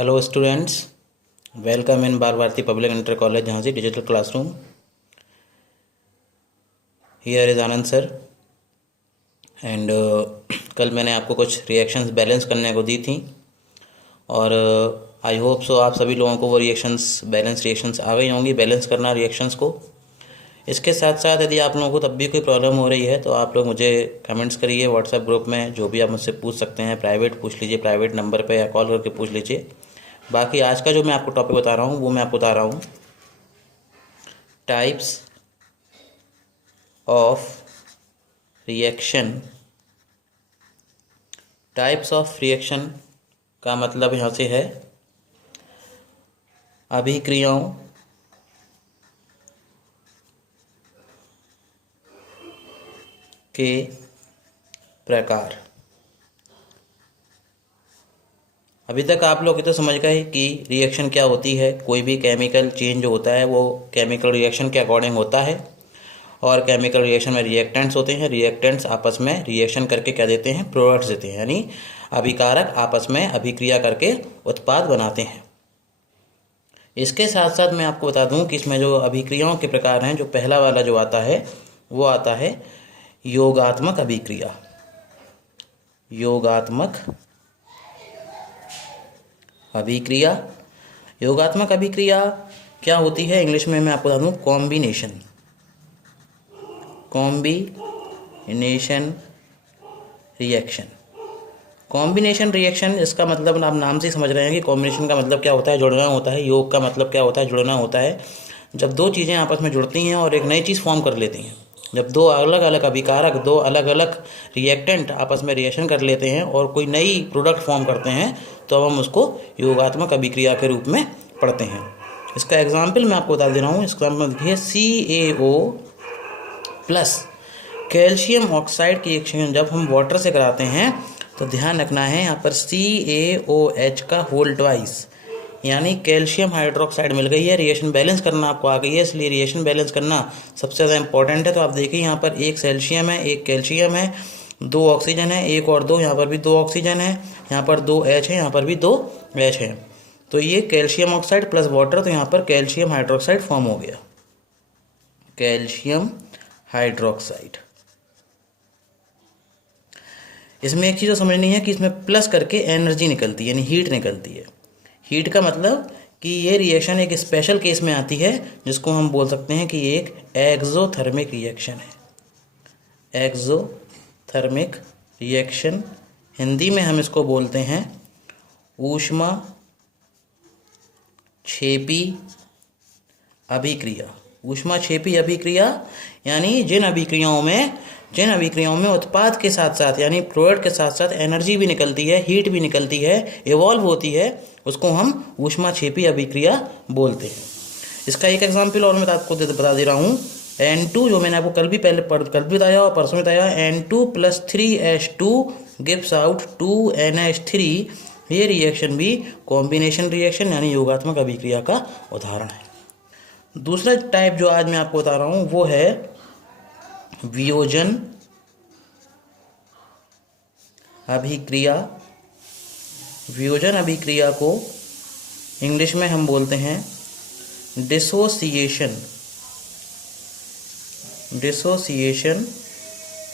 Hello students, welcome in Bal Bharati public inter college Jhansi digital classroom. Here is Anand sir and कल मैंने आपको कुछ reactions balance करने को दी थी और आई होप सो आप सभी लोगों को वो बैलेंस रिएक्शंस आ गई होंगी, बैलेंस करना रिएक्शंस को। इसके साथ साथ यदि आप लोगों को तब भी कोई प्रॉब्लम हो रही है तो आप लोग मुझे कमेंट्स करिए व्हाट्सएप ग्रुप में, जो भी आप मुझसे पूछ सकते हैं। प्राइवेट पूछ लीजिए, प्राइवेट नंबर पे या कॉल करके पूछ लीजिए। बाकी आज का जो मैं आपको टॉपिक बता रहा हूँ वो मैं आपको बता रहा हूँ types of reaction. Types of reaction का मतलब यहाँ से है अभिक्रियाओं के प्रकार। अभी तक आप लोग तो समझ गए कि रिएक्शन क्या होती है। कोई भी केमिकल चेंज जो होता है वो केमिकल रिएक्शन के अकॉर्डिंग होता है और केमिकल रिएक्शन में रिएक्टेंट्स होते हैं। रिएक्टेंट्स आपस में रिएक्शन करके क्या देते हैं, प्रोडक्ट्स देते हैं, यानी अभिकारक आपस में अभिक्रिया करके उत्पाद बनाते हैं। इसके साथ साथ मैं आपको बता दूं कि इसमें जो अभिक्रियाओं के प्रकार हैं, जो पहला वाला जो आता है वो आता है योगात्मक अभिक्रिया। योगात्मक अभिक्रिया। योगात्मक अभिक्रिया क्या होती है, इंग्लिश में मैं आपको बता दूं combination. Combination reaction. Combination reaction, इसका मतलब आप नाम से समझ रहे हैं कि कॉम्बिनेशन का मतलब क्या होता है, जुड़ना होता है। योग का मतलब क्या होता है, जुड़ना होता है। जब दो चीज़ें आपस में जुड़ती हैं और एक नई चीज़ फॉर्म कर लेती हैं, जब दो अलग अलग अभिकारक, दो अलग अलग रिएक्टेंट आपस में रिएक्शन कर लेते हैं और कोई नई प्रोडक्ट फॉर्म करते हैं, तो हम उसको योगात्मक अभिक्रिया के रूप में पढ़ते हैं। इसका एग्जाम्पल मैं आपको बता दे रहा हूँ। इसका मतलब देखिए, CaO प्लस कैल्शियम ऑक्साइड की रिएक्शन जब हम वाटर से कराते हैं तो ध्यान रखना है यहाँ पर CaOH का होल ट्वाइस, यानी कैल्शियम हाइड्रोक्साइड मिल गई है। रिएक्शन बैलेंस करना आपको आ गई है, इसलिए रिएक्शन बैलेंस करना सबसे ज़्यादा इंपॉर्टेंट है। तो आप देखिए यहाँ पर एक सेल्शियम है, एक कैल्शियम है, दो ऑक्सीजन है, एक और दो, यहाँ पर भी दो ऑक्सीजन है, यहाँ पर दो H है, यहाँ पर भी दो H है। तो ये कैल्शियम ऑक्साइड प्लस वाटर, तो यहाँ पर कैल्शियम हाइड्रोक्साइड फॉर्म हो गया, कैल्शियम हाइड्रोक्साइड। इसमें एक चीज़ समझनी है कि इसमें प्लस करके एनर्जी निकलती है, यानी हीट निकलती है। हीट का मतलब कि ये रिएक्शन एक स्पेशल केस में आती है जिसको हम बोल सकते हैं कि एक एक्सोथर्मिक रिएक्शन है। एक्सोथर्मिक रिएक्शन, हिंदी में हम इसको बोलते हैं ऊष्मा क्षेपी अभिक्रिया। ऊष्मा क्षेपी अभिक्रिया यानी जिन अभिक्रियाओं में उत्पाद के साथ साथ, यानी प्रोडक्ट के साथ साथ एनर्जी भी निकलती है, हीट भी निकलती है, इवॉल्व होती है, उसको हम ऊष्मा क्षेपी अभिक्रिया बोलते हैं। इसका एक एग्जाम्पल और मैं आपको बता दे रहा हूँ। N2, जो मैंने आपको कल भी बताया और परसों बताया, N2 + 3H2 gives out 2NH3। ये रिएक्शन भी कॉम्बिनेशन रिएक्शन यानी योगात्मक अभिक्रिया का उदाहरण है। दूसरा टाइप जो आज मैं आपको बता रहा हूँ वो है वियोजन अभिक्रिया। वियोजन अभिक्रिया को इंग्लिश में हम बोलते हैं डिसोसिएशन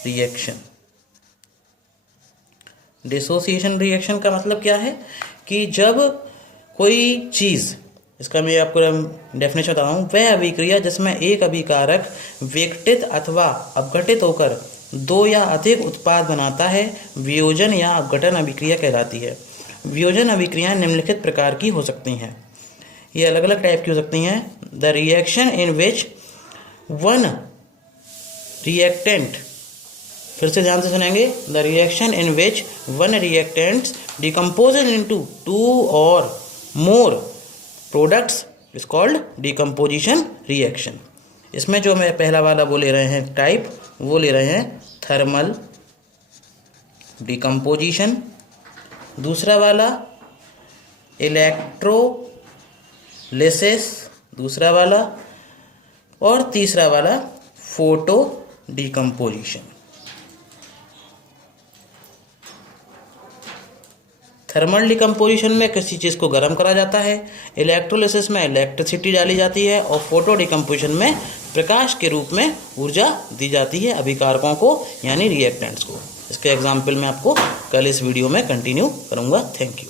रिएक्शन। डिसोसिएशन रिएक्शन का मतलब क्या है कि जब कोई चीज़, इसका मैं आपको डेफिनेशन बता रहा हूँ, वह अभिक्रिया जिसमें एक अभिकारक विघटित अथवा अपघटित होकर दो या अधिक उत्पाद बनाता है, वियोजन या अपघटन अभिक्रिया कहलाती है। वियोजन अभिक्रियाएं निम्नलिखित प्रकार की हो सकती हैं। ये अलग अलग टाइप की हो सकती हैं। The reaction in which one reactant, फिर से ध्यान से सुनेंगे, the reaction in which one reactants decomposed into two और more products is called decomposition reaction. इसमें जो मैं पहला वाला वो ले रहे हैं टाइप, वो ले रहे हैं थर्मल डिकम्पोजिशन, दूसरा वाला इलेक्ट्रोलिसिस, दूसरा वाला, और तीसरा वाला फोटो डिकम्पोजिशन। थर्मल डिकम्पोजिशन में किसी चीज़ को गर्म करा जाता है, इलेक्ट्रोलिसिस में इलेक्ट्रिसिटी डाली जाती है, और फोटो डिकम्पोजिशन में प्रकाश के रूप में ऊर्जा दी जाती है अभिकारकों को यानी रिएक्टेंट्स को। इसके एग्जाम्पल मैं आपको कल इस वीडियो में कंटिन्यू करूँगा। Thank you.